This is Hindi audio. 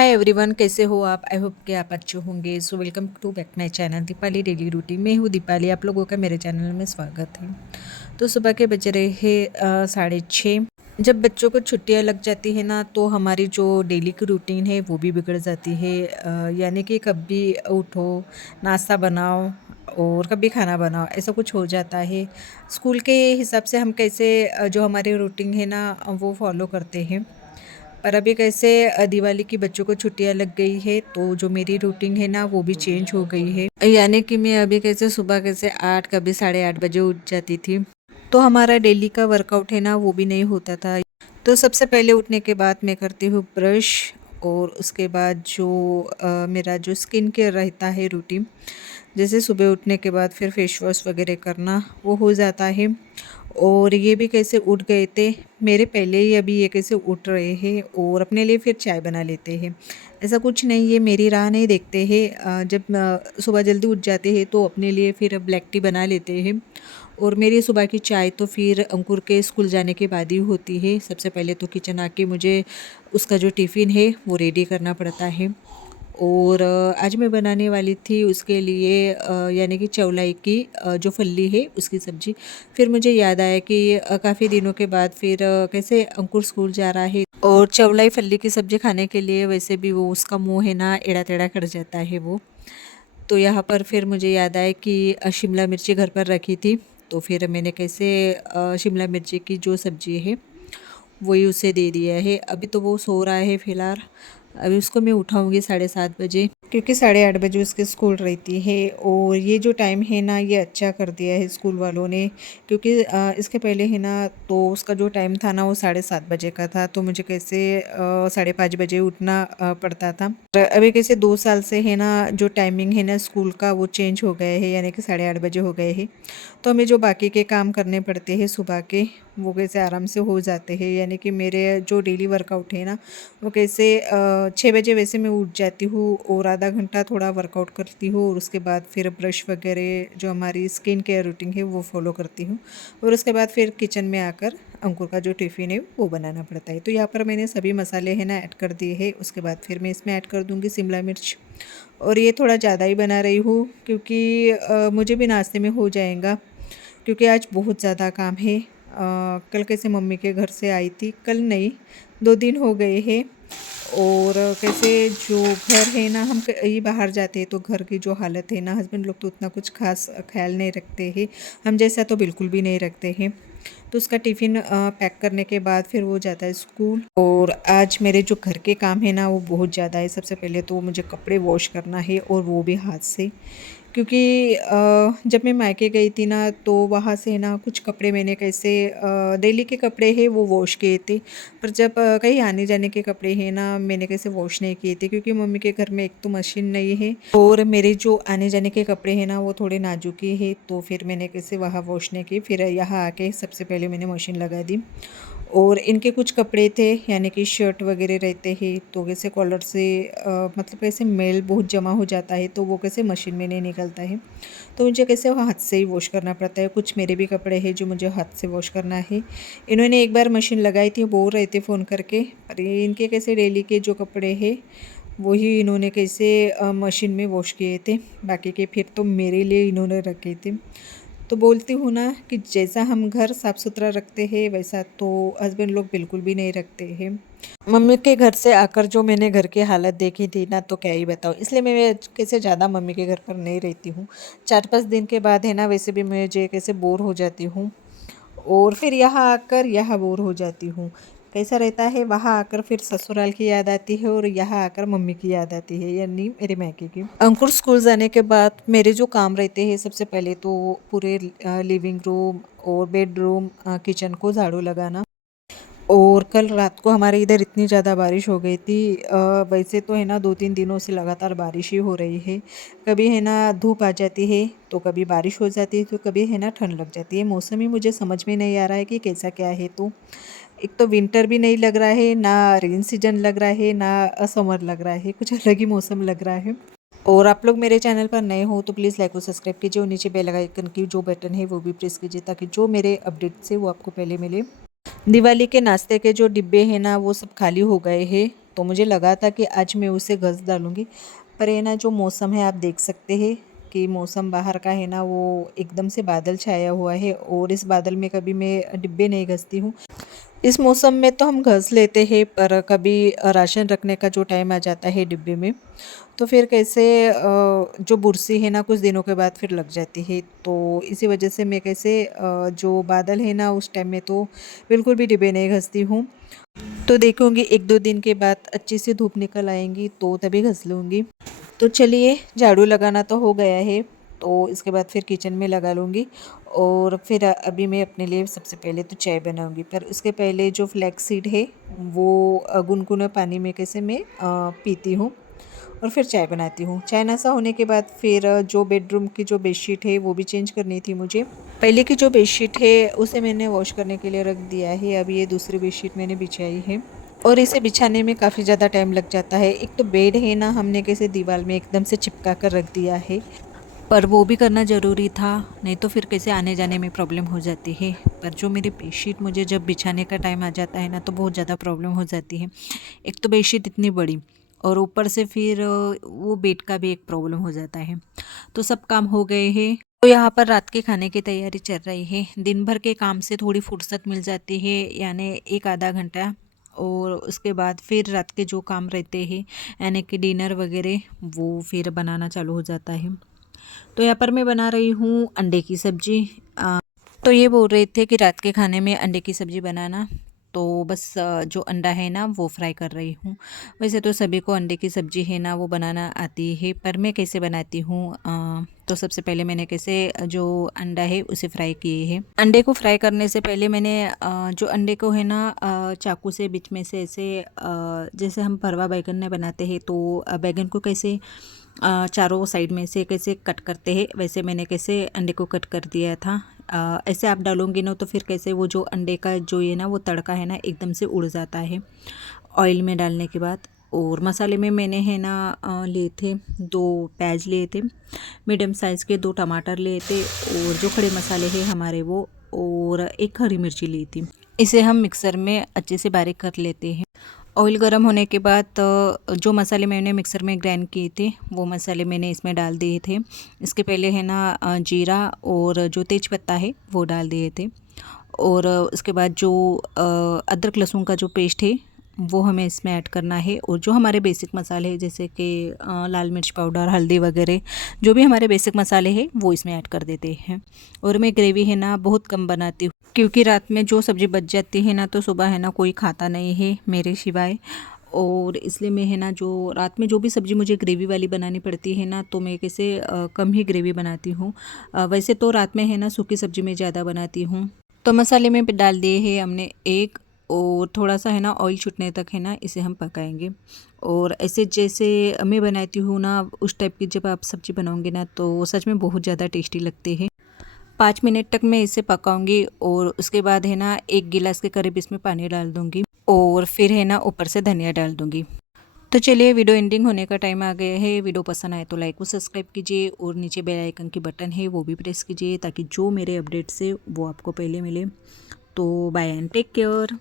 हाय एवरीवन, कैसे हो आप? आई होप कि आप अच्छे होंगे। So welcome to back my channel Deepali daily routine. मैं हूँ दीपाली, आप लोगों का मेरे चैनल में स्वागत है। तो सुबह के बज रहे हैं 6:30। जब बच्चों को छुट्टियाँ लग जाती है ना, तो हमारी जो डेली की रूटीन है वो भी बिगड़ जाती है। यानी कि कभी उठो, नाश्ता बनाओ और कभी खाना बनाओ, ऐसा कुछ हो जाता है। स्कूल के हिसाब से हम कैसे जो हमारी रूटीन है ना वो फॉलो करते हैं। पर अभी कैसे दिवाली की बच्चों को छुट्टियां लग गई है, तो जो मेरी रूटीन है ना वो भी चेंज हो गई है। यानी कि मैं अभी कैसे सुबह कैसे 8 कभी 8:30 बजे उठ जाती थी। तो हमारा डेली का वर्कआउट है ना वो भी नहीं होता था। तो सबसे पहले उठने के बाद मैं करती हूँ ब्रश, और उसके बाद जो मेरा जो स्किन केयर रहता है रूटीन, जैसे सुबह उठने के बाद फिर फेस वॉश वगैरह करना वो हो जाता है। और ये भी कैसे उठ गए थे मेरे पहले ही, अभी ये कैसे उठ रहे हैं और अपने लिए फिर चाय बना लेते हैं। ऐसा कुछ नहीं है, मेरी राह नहीं देखते हैं। जब सुबह जल्दी उठ जाते हैं तो अपने लिए फिर ब्लैक टी बना लेते हैं। और मेरी सुबह की चाय तो फिर अंकुर के स्कूल जाने के बाद ही होती है। सबसे पहले तो किचन आके मुझे उसका जो टिफ़िन है वो रेडी करना पड़ता है। और आज मैं बनाने वाली थी उसके लिए यानी कि चौलाई की जो फल्ली है उसकी सब्ज़ी। फिर मुझे याद आया कि काफ़ी दिनों के बाद फिर कैसे अंकुर स्कूल जा रहा है, और चौलाई फल्ली की सब्ज़ी खाने के लिए वैसे भी वो उसका मुंह है ना एड़ा टेढ़ा कर जाता है वो। तो यहाँ पर फिर मुझे याद आया कि शिमला मिर्ची घर पर रखी थी। तो फिर मैंने कैसे शिमला मिर्ची की जो सब्ज़ी है वही उसे दे दिया है। अभी तो वो सो रहा है फ़िलहाल। अभी उसको मैं उठाऊँगी 7:30 बजे, क्योंकि 8:30 बजे उसकी स्कूल रहती है। और ये जो टाइम है ना ये अच्छा कर दिया है स्कूल वालों ने, क्योंकि इसके पहले है ना तो उसका जो टाइम था ना वो 7:30 बजे का था। तो मुझे कैसे 5:30 बजे उठना पड़ता था। और अभी कैसे 2 साल से है ना जो टाइमिंग है ना स्कूल का वो चेंज हो गए है, यानी कि 8:30 बजे हो गए हैं। तो हमें जो बाकी के काम करने पड़ते हैं सुबह के, वो कैसे आराम से हो जाते हैं। यानी कि मेरे जो डेली वर्कआउट है ना वो कैसे 6 बजे वैसे मैं उठ जाती हूँ और आधा घंटा थोड़ा वर्कआउट करती हूँ। और उसके बाद फिर ब्रश वगैरह जो हमारी स्किन केयर रूटीन है वो फॉलो करती हूँ। और उसके बाद फिर किचन में आकर अंकुर का जो टिफ़िन है वो बनाना पड़ता है। तो यहाँ पर मैंने सभी मसाले है ना ऐड कर दिए हैं। उसके बाद फिर मैं इसमें ऐड कर दूँगी शिमला मिर्च। और ये थोड़ा ज़्यादा ही बना रही हूँ, क्योंकि मुझे भी नाश्ते में हो जाएगा, क्योंकि आज बहुत ज़्यादा काम है। कल कैसे मम्मी के घर से आई थी, कल नहीं 2 दिन हो गए हैं। और कैसे जो घर है ना, हम कहीं बाहर जाते हैं तो घर की जो हालत है ना, हस्बैंड लोग तो उतना कुछ खास ख्याल नहीं रखते हैं, हम जैसा तो बिल्कुल भी नहीं रखते हैं। तो उसका टिफ़िन पैक करने के बाद फिर वो जाता है स्कूल। और आज मेरे जो घर के काम है ना वो बहुत ज़्यादा है। सबसे पहले तो मुझे कपड़े वॉश करना है, और वो भी हाथ से, क्योंकि जब मैं मायके गई थी ना तो वहाँ से ना कुछ कपड़े मैंने कैसे डेली के कपड़े हैं वो वॉश किए थे। पर जब कहीं आने जाने के कपड़े हैं ना मैंने कैसे वॉश नहीं किए थे, क्योंकि मम्मी के घर में एक तो मशीन नहीं है, और मेरे जो आने जाने के कपड़े हैं ना वो थोड़े नाजुक ही है। तो फिर मैंने कैसे वहाँ वॉश नहीं की, फिर यहाँ आके सबसे पहले मैंने मशीन लगा दी। और इनके कुछ कपड़े थे, यानी कि शर्ट वगैरह रहते हैं, तो कैसे कॉलर से मतलब कैसे मेल बहुत जमा हो जाता है, तो वो कैसे मशीन में नहीं निकलता है। तो मुझे कैसे वो हाथ से ही वॉश करना पड़ता है। कुछ मेरे भी कपड़े हैं जो मुझे हाथ से वॉश करना है। इन्होंने एक बार मशीन लगाई थी, बोल रहे थे फ़ोन करके, पर ये इनके कैसे डेली के जो कपड़े हैं वही इन्होंने कैसे मशीन में वॉश किए थे। बाकी के फिर तो मेरे लिए इन्होंने रखे थे। तो बोलती हूँ ना कि जैसा हम घर साफ़ सुथरा रखते हैं वैसा तो हस्बैंड लोग बिल्कुल भी नहीं रखते हैं। मम्मी के घर से आकर जो मैंने घर की हालत देखी थी ना, तो क्या ही बताऊँ। इसलिए मैं कैसे ज़्यादा मम्मी के घर पर नहीं रहती हूँ। 4-5 दिन के बाद है ना वैसे भी मुझे कैसे बोर हो जाती हूँ, और फिर यहाँ आकर यहाँ बोर हो जाती हूँ। कैसा रहता है, वहाँ आकर फिर ससुराल की याद आती है, और यहाँ आकर मम्मी की याद आती है, यानी मेरे मायके की। अंकुर स्कूल जाने के बाद मेरे जो काम रहते हैं, सबसे पहले तो पूरे लिविंग रूम और बेडरूम किचन को झाड़ू लगाना। और कल रात को हमारे इधर इतनी ज़्यादा बारिश हो गई थी। वैसे तो है ना 2-3 दिनों से लगातार बारिश ही हो रही है। कभी है ना धूप आ जाती है, तो कभी बारिश हो जाती है, तो कभी है ना ठंड लग जाती है। मौसम ही मुझे समझ में नहीं आ रहा है कि कैसा क्या है। तो एक तो विंटर भी नहीं लग रहा है, ना रेन सीजन लग रहा है, ना समर लग रहा है, कुछ अलग ही मौसम लग रहा है। और आप लोग मेरे चैनल पर नए हो तो प्लीज़ लाइक और सब्सक्राइब कीजिए, और नीचे बेल आइकन की जो बटन है वो भी प्रेस कीजिए, ताकि जो मेरे अपडेट्स है वो आपको पहले मिले। दिवाली के नाश्ते के जो डिब्बे हैं ना वो सब खाली हो गए हैं। तो मुझे लगा था कि आज मैं उसे घस डालूँगी, पर ये ना जो मौसम है आप देख सकते हैं कि मौसम बाहर का है ना वो एकदम से बादल छाया हुआ है, और इस बादल में कभी मैं डिब्बे नहीं घसती हूँ। इस मौसम में तो हम घस लेते हैं, पर कभी राशन रखने का जो टाइम आ जाता है डिब्बे में, तो फिर कैसे जो बुर्सी है ना कुछ दिनों के बाद फिर लग जाती है। तो इसी वजह से मैं कैसे जो बादल है ना उस टाइम में तो बिल्कुल भी डिब्बे नहीं घसती हूँ। तो देखूँगी 1-2 दिन के बाद अच्छी सी धूप निकल आएँगी तो तभी घस लूँगी। तो चलिए झाड़ू लगाना तो हो गया है, तो इसके बाद फिर किचन में लगा लूँगी, और फिर अभी मैं अपने लिए सबसे पहले तो चाय बनाऊँगी। पर उसके पहले जो फ्लैक्स सीड है वो गुनगुने पानी में कैसे मैं पीती हूँ, और फिर चाय बनाती हूँ। चाय नाश्ता होने के बाद फिर जो बेडरूम की जो बेडशीट है वो भी चेंज करनी थी मुझे। पहले की जो बेडशीट है उसे मैंने वॉश करने के लिए रख दिया है, अभी ये दूसरी बेडशीट मैंने बिछाई है, और इसे बिछाने में काफ़ी ज़्यादा टाइम लग जाता है। एक तो बेड है ना हमने कैसे दीवार में एकदम से चिपका कर रख दिया है, पर वो भी करना ज़रूरी था, नहीं तो फिर कैसे आने जाने में प्रॉब्लम हो जाती है। पर जो मेरी बेडशीट मुझे जब बिछाने का टाइम आ जाता है ना तो बहुत ज़्यादा प्रॉब्लम हो जाती है। एक तो बेडशीट इतनी बड़ी, और ऊपर से फिर वो बेड का भी एक प्रॉब्लम हो जाता है। तो सब काम हो गए हैं, तो यहाँ पर रात के खाने की तैयारी चल रही है। दिन भर के काम से थोड़ी फुर्सत मिल जाती है, यानी एक आधा घंटा, और उसके बाद फिर रात के जो काम रहते हैं यानी कि डिनर वगैरह वो फिर बनाना चालू हो जाता है। तो यहाँ पर मैं बना रही हूँ अंडे की सब्ज़ी। तो ये बोल रहे थे कि रात के खाने में अंडे की सब्ज़ी बनाना, तो बस जो अंडा है ना वो फ्राई कर रही हूँ। वैसे तो सभी को अंडे की सब्ज़ी है ना वो बनाना आती है, पर मैं कैसे बनाती हूँ, तो सबसे पहले मैंने कैसे जो अंडा है उसे फ्राई किए हैं। अंडे को फ्राई करने से पहले मैंने जो अंडे को है ना चाकू से बीच में से ऐसे जैसे हम भरवा बैगन में बनाते हैं तो बैगन को कैसे चारों साइड में से कैसे कट करते हैं वैसे मैंने कैसे अंडे को कट कर दिया था। ऐसे आप डालोगे ना तो फिर कैसे वो जो अंडे का जो ये ना वो तड़का है ना एकदम से उड़ जाता है ऑयल में डालने के बाद। और मसाले में मैंने है ना लिए थे 2 प्याज लिए थे, मीडियम साइज़ के 2 टमाटर लिए थे, और जो खड़े मसाले हैं हमारे वो, और एक हरी मिर्ची ली थी। इसे हम मिक्सर में अच्छे से बारीक कर लेते हैं। ऑयल गर्म होने के बाद जो मसाले मैंने मिक्सर में ग्राइंड किए थे वो मसाले मैंने इसमें डाल दिए थे। इसके पहले है ना जीरा और जो तेज पत्ता है वो डाल दिए थे, और उसके बाद जो अदरक लहसुन का जो पेस्ट है वो हमें इसमें ऐड करना है, और जो हमारे बेसिक मसाले हैं जैसे कि लाल मिर्च पाउडर, हल्दी वगैरह जो भी हमारे बेसिक मसाले हैं वो इसमें ऐड कर देते हैं। और मैं ग्रेवी है ना बहुत कम बनाती हूँ, क्योंकि रात में जो सब्ज़ी बच जाती है ना तो सुबह है ना कोई खाता नहीं है मेरे सिवाय, और इसलिए मैं है ना जो रात में जो भी सब्ज़ी मुझे ग्रेवी वाली बनानी पड़ती है ना तो मैं कैसे कम ही ग्रेवी बनाती हूँ। वैसे तो रात में है ना सूखी सब्ज़ी मैं ज़्यादा बनाती हूँ। तो मसाले में डाल दिए हैं हमने एक, और थोड़ा सा है ना ऑयल छूटने तक है ना इसे हम पकाएंगे। और ऐसे जैसे मैं बनाती हूँ ना उस टाइप की जब आप सब्ज़ी बनाओगे ना तो सच में बहुत ज़्यादा टेस्टी लगते हैं। 5 मिनट तक मैं इसे पकाऊंगी, और उसके बाद है ना 1 गिलास के करीब इसमें पानी डाल दूंगी, और फिर है ना ऊपर से धनिया डाल दूंगी। तो चलिए वीडियो एंडिंग होने का टाइम आ गया है। वीडियो पसंद आए तो लाइक व सब्सक्राइब कीजिए, और नीचे बेल आइकन की बटन है वो भी प्रेस कीजिए ताकि जो मेरे अपडेट्स है वो आपको पहले मिले। तो बाय एंड टेक केयर।